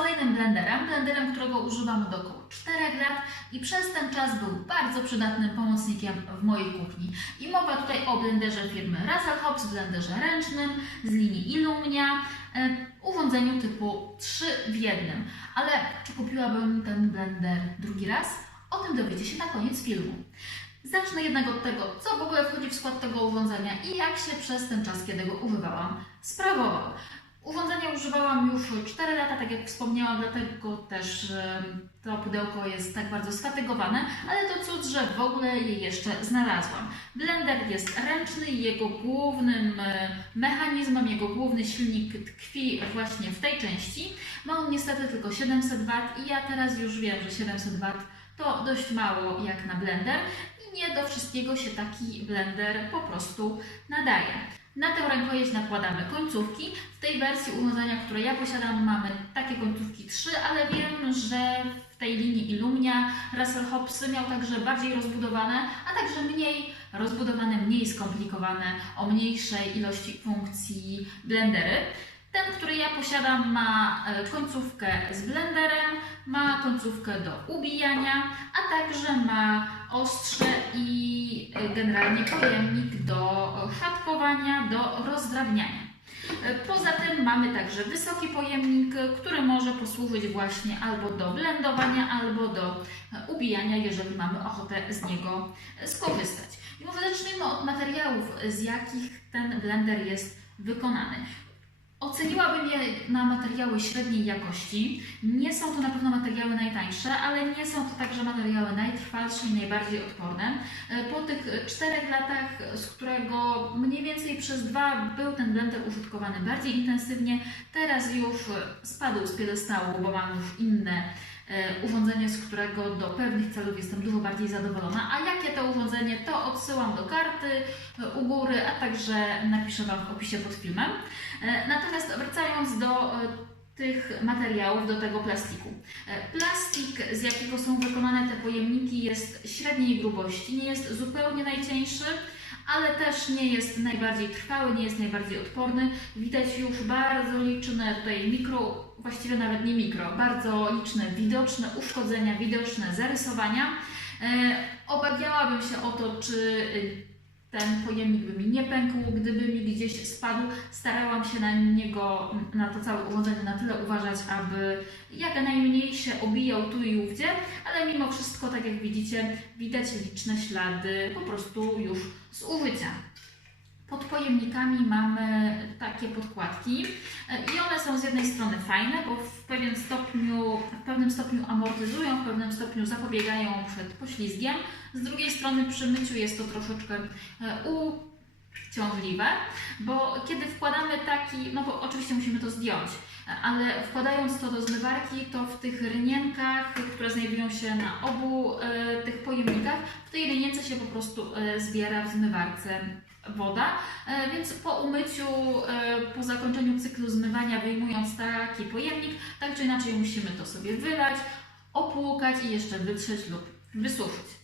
kolejnym blenderem, blenderem, którego używam do około 4 lat i przez ten czas był bardzo przydatnym pomocnikiem w mojej kuchni. I mowa tutaj o blenderze firmy Russell Hobbs, blenderze ręcznym z linii Illumnia, e, urządzeniu typu 3 w 1. Ale czy kupiłabym ten blender drugi raz? O tym dowiecie się na koniec filmu. Zacznę jednak od tego, co w ogóle wchodzi w skład tego urządzenia i jak się przez ten czas, kiedy go używałam, sprawował. Urządzenia używałam już 4 lata, tak jak wspomniałam, dlatego też to pudełko jest tak bardzo sfatygowane, ale to cud, że w ogóle je jeszcze znalazłam. Blender jest ręczny i jego głównym e, mechanizmem, jego główny silnik tkwi właśnie w tej części. Ma on niestety tylko 700 W i ja teraz już wiem, że 700 W to dość mało jak na blender i nie do wszystkiego się taki blender po prostu nadaje. Na tę rękojeść nakładamy końcówki. W tej wersji urządzenia, które ja posiadam, mamy takie końcówki 3, ale wiem, że w tej linii Illumnia Russell Hobbs miał także bardziej rozbudowane, a także mniej rozbudowane, mniej skomplikowane, o mniejszej ilości funkcji blendery. Ten, który ja posiadam, ma e, końcówkę z blenderem, ma końcówkę do ubijania, a także ma ostrze i e, generalnie pojemnik do szatkowania, do rozdrabniania. E, Poza tym mamy także wysoki pojemnik, który może posłużyć właśnie albo do blendowania, albo do ubijania, jeżeli mamy ochotę z niego skorzystać. I może zacznijmy od materiałów, z jakich ten blender jest wykonany. Oceniłabym je na materiały średniej jakości. Nie są to na pewno materiały najtańsze, ale nie są to także materiały najtrwalsze i najbardziej odporne. E, Po tych czterech latach, z którego mniej więcej przez dwa był ten blender użytkowany bardziej intensywnie, teraz już spadł z piedestału, bo mam już inne e, urządzenie, z którego do pewnych celów jestem dużo bardziej zadowolona. A jakie to urządzenie, to odsyłam do karty e, u góry, a także napiszę Wam w opisie pod filmem. E, Natomiast wracając do e, tych materiałów, do tego plastiku. E, Plastik, z jakiego są wykonane te pojemniki, jest średniej grubości, nie jest zupełnie najcieńszy, ale też nie jest najbardziej trwały, nie jest najbardziej odporny. Widać już bardzo liczne tutaj mikro, właściwie nawet nie mikro, bardzo liczne widoczne uszkodzenia, widoczne zarysowania. Obawiałabym się o to, czy ten pojemnik by mi nie pękł, gdyby mi gdzieś spadł. Starałam się na niego, na to całe urządzenie na tyle uważać, aby jak najmniej się obijał tu i ówdzie, ale mimo wszystko, tak jak widzicie, widać liczne ślady po prostu już z użycia. Pod pojemnikami mamy takie podkładki i one są z jednej strony fajne, bo w stopniu, w pewnym stopniu amortyzują, w pewnym stopniu zapobiegają przed poślizgiem. Z drugiej strony przy myciu jest to troszeczkę e, uciążliwe, bo kiedy wkładamy taki, no bo oczywiście musimy to zdjąć, ale wkładając to do zmywarki, to w tych rynienkach, które znajdują się na obu e, tych pojemnikach, w tej rynience się po prostu e, zbiera w zmywarce woda, e, więc po umyciu, e, po zakończeniu cyklu zmywania, wyjmując taki pojemnik, tak czy inaczej musimy to sobie wylać, opłukać i jeszcze wytrzeć lub wysuszyć.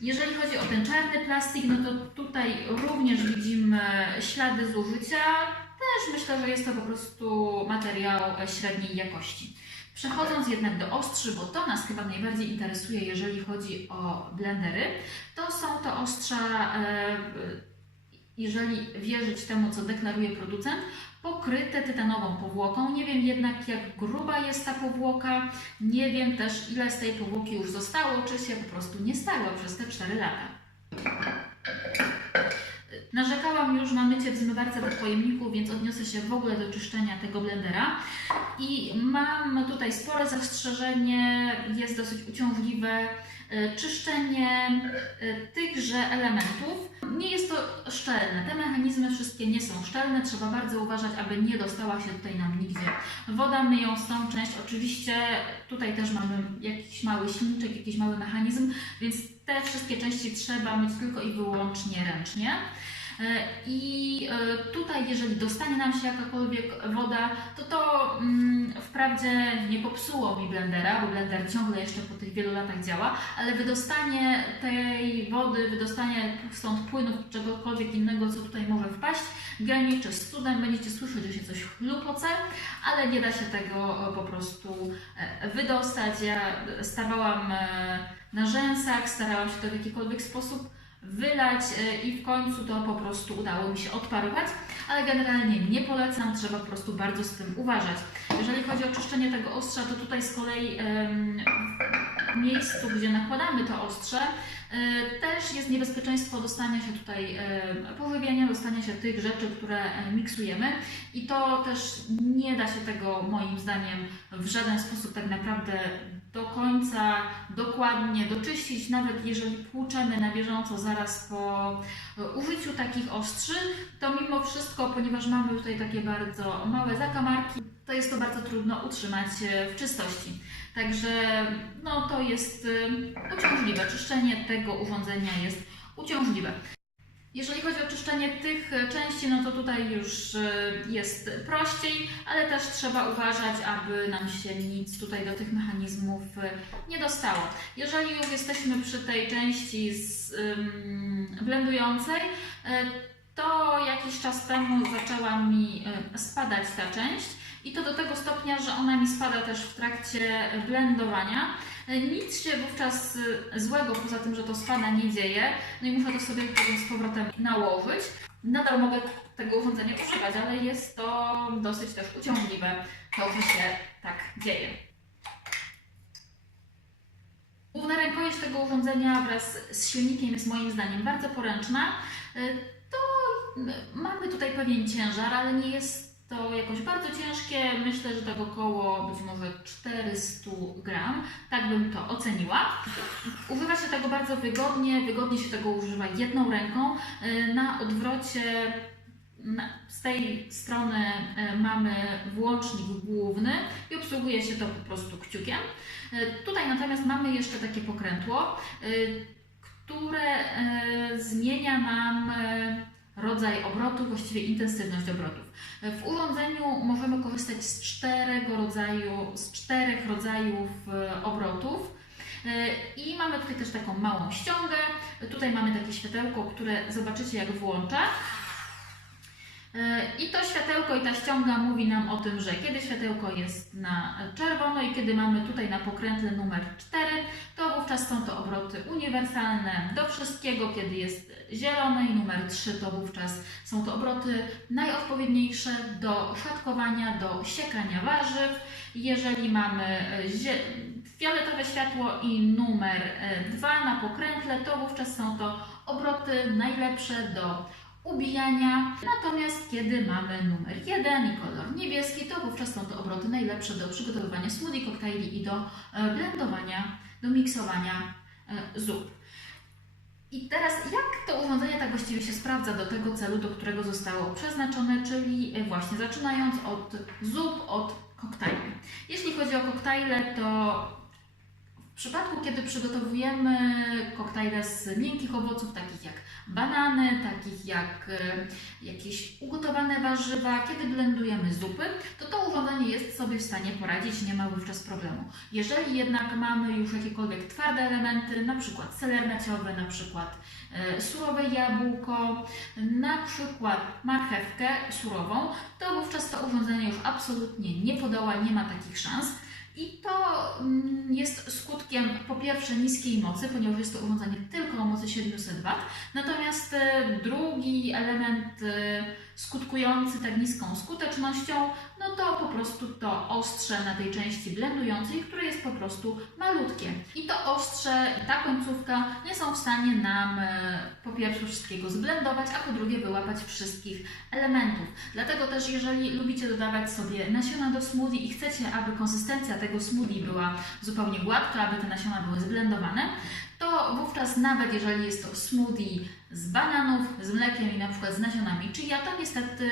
Jeżeli chodzi o ten czarny plastik, no to tutaj również widzimy ślady zużycia. Też myślę, że jest to po prostu materiał średniej jakości. Przechodząc jednak do ostrzy, bo to nas chyba najbardziej interesuje, jeżeli chodzi o blendery, to są to ostrza, e, jeżeli wierzyć temu, co deklaruje producent, pokryte tytanową powłoką. Nie wiem jednak, jak gruba jest ta powłoka, nie wiem też, ile z tej powłoki już zostało, czy się po prostu nie stało przez te 4 lata. Narzekałam już na mycie w zmywarce pod pojemniku, więc odniosę się w ogóle do czyszczenia tego blendera. I mam tutaj spore zastrzeżenie, jest dosyć uciążliwe e, czyszczenie e, tychże elementów. Nie jest to szczelne. Te mechanizmy wszystkie nie są szczelne. Trzeba bardzo uważać, aby nie dostała się tutaj nam nigdzie woda myjąc tą część. Oczywiście tutaj też mamy jakiś mały silniczek, jakiś mały mechanizm, więc te wszystkie części trzeba myć tylko i wyłącznie ręcznie. I e, tutaj, jeżeli dostanie nam się jakakolwiek woda, to to mm, wprawdzie nie popsuło mi blendera, bo blender ciągle jeszcze po tych wielu latach działa, ale wydostanie tej wody, wydostanie stąd płynów, czegokolwiek innego, co tutaj może wpaść, graniczy z cudem, będziecie słyszeć, że się coś chlupoce, ale nie da się tego e, po prostu e, wydostać. Ja stawałam e, na rzęsach, starałam się to w jakikolwiek sposób wylać e, i w końcu to po prostu udało mi się odparować, ale generalnie nie polecam, trzeba po prostu bardzo z tym uważać. Jeżeli chodzi o czyszczenie tego ostrza, to tutaj z kolei w miejscu, gdzie nakładamy to ostrze, e, też jest niebezpieczeństwo dostania się tutaj e, pożywienia, dostania się tych rzeczy, które miksujemy i to też nie da się tego moim zdaniem w żaden sposób tak naprawdę do końca dokładnie doczyścić, nawet jeżeli płuczemy na bieżąco zaraz po e, użyciu takich ostrzy, to mimo wszystko, ponieważ mamy tutaj takie bardzo małe zakamarki, to jest to bardzo trudno utrzymać e, w czystości. Także no, to jest e, uciążliwe. Czyszczenie tego urządzenia jest uciążliwe. Jeżeli chodzi o czyszczenie tych e, części, no to tutaj już e, jest prościej, ale też trzeba uważać, aby nam się nic tutaj do tych mechanizmów e, nie dostało. Jeżeli już jesteśmy przy tej części z, blendującej, to jakiś czas temu zaczęła mi spadać ta część i to do tego stopnia, że ona mi spada też w trakcie blendowania. Nic się wówczas e, złego, poza tym, że to spada, nie dzieje. No i muszę to sobie z powrotem nałożyć. Nadal mogę tego urządzenia używać, ale jest to dosyć też uciążliwe, to, że się tak dzieje. Główna rękojeść tego urządzenia wraz z silnikiem jest moim zdaniem bardzo poręczna. E, To m, mamy tutaj pewien ciężar, ale nie jest to jakoś bardzo ciężkie. Myślę, że tak około być może 400 gram. Tak bym to oceniła. Używa się tego bardzo wygodnie. Wygodnie się tego używa jedną ręką. E, Na odwrocie z tej strony e, mamy włącznik główny i obsługuje się to po prostu kciukiem. E, Tutaj natomiast mamy jeszcze takie pokrętło, które zmienia nam rodzaj obrotu, właściwie intensywność obrotów. W urządzeniu możemy korzystać z czterego rodzaju, z czterech rodzajów e, obrotów. E, I mamy tutaj też taką małą ściągę. Tutaj mamy takie światełko, które zobaczycie jak włączę. E, I to światełko i ta ściąga mówi nam o tym, że kiedy światełko jest na czerwono i kiedy mamy tutaj na pokrętle numer 4, to wówczas są to obroty uniwersalne do wszystkiego. Kiedy jest zielone i numer 3, to wówczas są to obroty najodpowiedniejsze do szatkowania, do siekania warzyw. Jeżeli mamy e, fioletowe światło i numer 2 na pokrętle, to wówczas są to obroty najlepsze do ubijania. Natomiast kiedy mamy numer 1 i kolor niebieski, to wówczas są to obroty najlepsze do przygotowywania smoothie, koktajli i do e, blendowania, do miksowania e, zup. I teraz jak to urządzenie tak właściwie się sprawdza do tego celu, do którego zostało przeznaczone, czyli e, właśnie zaczynając od zup, od koktajli. Jeśli chodzi o koktajle, to w przypadku, kiedy przygotowujemy koktajle z miękkich owoców, takich jak banany, takich jak e, jakieś ugotowane warzywa, kiedy blendujemy zupy, to to urządzenie jest sobie w stanie poradzić, nie ma wówczas problemu. Jeżeli jednak mamy już jakiekolwiek twarde elementy, na przykład seler naciowy, na przykład e, surowe jabłko, na przykład marchewkę surową, to wówczas to urządzenie już absolutnie nie podoła, nie ma takich szans. I to mm, jest skutkiem po pierwsze niskiej mocy, ponieważ jest to urządzenie tylko o mocy 700 W. Natomiast e, drugi element e, skutkujący tak niską skutecznością, no to po prostu to ostrze na tej części blendującej, które jest po prostu malutkie. I to ostrze i ta końcówka nie są w stanie nam e, po pierwsze wszystkiego zblendować, a po drugie wyłapać wszystkich elementów. Dlatego też jeżeli lubicie dodawać sobie nasiona do smoothie i chcecie, aby konsystencja tego smoothie była zupełnie gładka, aby te nasiona były zblendowane, to wówczas nawet jeżeli jest to smoothie z bananów, z mlekiem i na przykład z nasionami chia, to niestety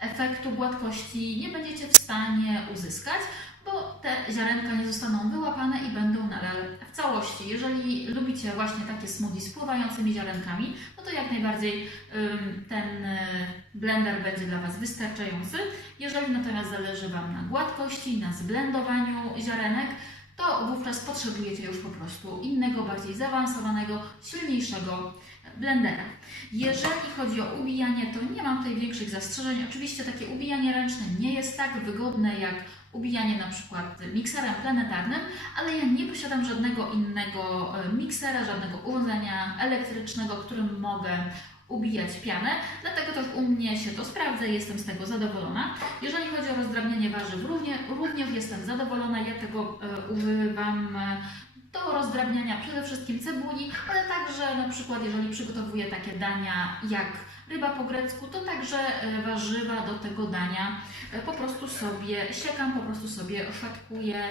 efektu gładkości nie będziecie w stanie uzyskać, bo te ziarenka nie zostaną wyłapane i będą nadal w całości. Jeżeli lubicie właśnie takie smoothie z pływającymi ziarenkami, no to jak najbardziej ten y, blender będzie dla Was wystarczający. Jeżeli natomiast zależy Wam na gładkości, na zblendowaniu ziarenek, to wówczas potrzebujecie już po prostu innego, bardziej zaawansowanego, silniejszego blendera. Jeżeli chodzi o ubijanie, to nie mam tutaj większych zastrzeżeń. Oczywiście takie ubijanie ręczne nie jest tak wygodne jak ubijanie na przykład mikserem planetarnym, ale ja nie posiadam żadnego innego e, miksera, żadnego urządzenia elektrycznego, którym mogę ubijać pianę, dlatego też u mnie się to sprawdza i jestem z tego zadowolona. Jeżeli chodzi o rozdrabnianie warzyw, równie, również jestem zadowolona. Ja tego e, używam e, do rozdrabniania przede wszystkim cebuli, ale także na przykład jeżeli przygotowuję takie dania jak ryba po grecku, to także e, warzywa do tego dania e, po prostu sobie siekam, po prostu sobie szatkuję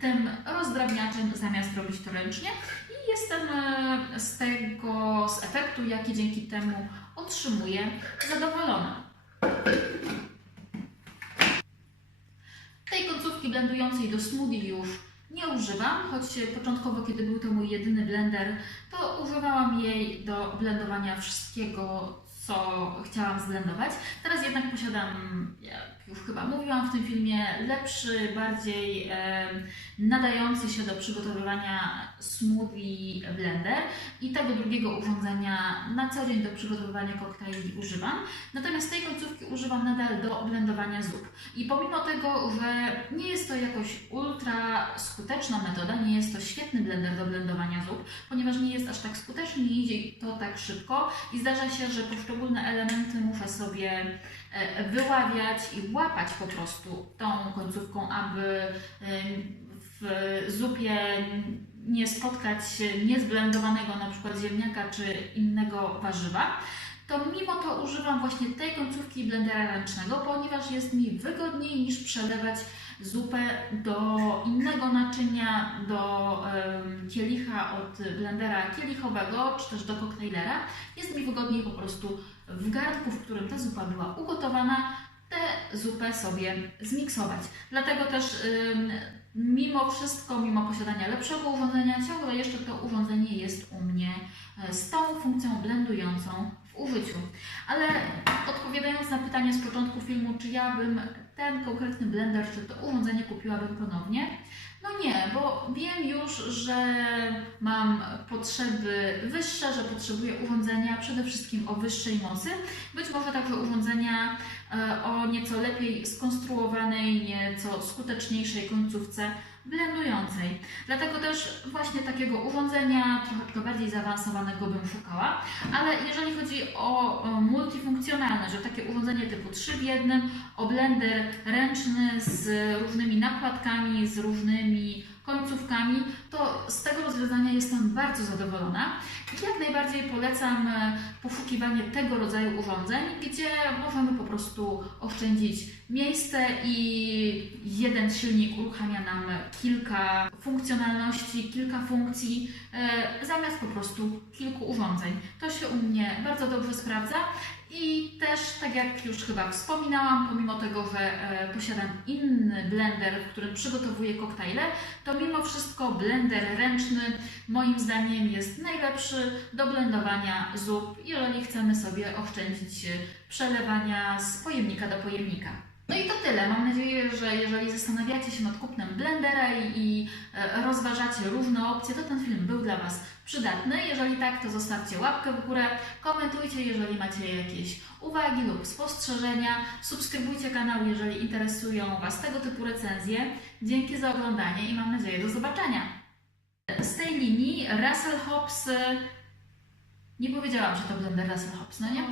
tym rozdrabniaczem zamiast robić to ręcznie jestem e, z tego, z efektu, jaki dzięki temu otrzymuję, zadowolona. Tej końcówki blendującej do smoothie już nie używam, choć początkowo, kiedy był to mój jedyny blender, to używałam jej do blendowania wszystkiego, co chciałam zblendować. Teraz jednak posiadam, już chyba mówiłam w tym filmie, lepszy, bardziej e, nadający się do przygotowywania smoothie blender i tego drugiego urządzenia na co dzień do przygotowywania koktajli używam. Natomiast tej końcówki używam nadal do blendowania zup. I pomimo tego, że nie jest to jakoś ultra skuteczna metoda, nie jest to świetny blender do blendowania zup, ponieważ nie jest aż tak skuteczny, nie idzie to tak szybko i zdarza się, że poszczególne elementy muszę sobie e, wyławiać i łapać po prostu tą końcówką, aby w zupie nie spotkać niezblendowanego na przykład ziemniaka czy innego warzywa, to mimo to używam właśnie tej końcówki blendera ręcznego, ponieważ jest mi wygodniej niż przelewać zupę do innego naczynia, do kielicha od blendera kielichowego, czy też do koktajlera. Jest mi wygodniej po prostu w garnku, w którym ta zupa była ugotowana, tę zupę sobie zmiksować. Dlatego też mimo wszystko, mimo posiadania lepszego urządzenia, ciągle jeszcze to urządzenie jest u mnie e, z tą funkcją blendującą w użyciu. Ale odpowiadając na pytanie z początku filmu, czy ja bym ten konkretny blender, czy to urządzenie kupiłabym ponownie, no nie, bo wiem już, że mam potrzeby wyższe, że potrzebuję urządzenia przede wszystkim o wyższej mocy, być może także urządzenia e, o nieco lepiej skonstruowanej, nieco skuteczniejszej końcówce blendującej. Dlatego też właśnie takiego urządzenia troszeczkę bardziej zaawansowanego bym szukała, ale jeżeli chodzi o, o multifunkcjonalne, że takie urządzenie typu 3 w 1, o blender ręczny z różnymi nakładkami, z różnymi końcówkami, to z tego rozwiązania jestem bardzo zadowolona jak najbardziej polecam e, poszukiwanie tego rodzaju urządzeń, gdzie możemy po prostu oszczędzić miejsce i jeden silnik uruchamia nam kilka funkcjonalności, kilka funkcji e, zamiast po prostu kilku urządzeń. To się u mnie bardzo dobrze sprawdza i też, tak jak już chyba wspominałam, pomimo tego, że e, posiadam inny blender, w którym przygotowuję koktajle, to mimo wszystko blender ręczny moim zdaniem jest najlepszy do blendowania zup, jeżeli chcemy sobie oszczędzić przelewania z pojemnika do pojemnika. No i to tyle. Mam nadzieję, że jeżeli zastanawiacie się nad kupnem blendera i, e, rozważacie różne opcje, to ten film był dla Was przydatny. Jeżeli tak, to zostawcie łapkę w górę, komentujcie, jeżeli macie jakieś uwagi lub spostrzeżenia, subskrybujcie kanał, jeżeli interesują Was tego typu recenzje. Dzięki za oglądanie i mam nadzieję do zobaczenia. Z tej linii Russell Hobbs, e, nie powiedziałam, że to blender Russell Hobbs, no nie?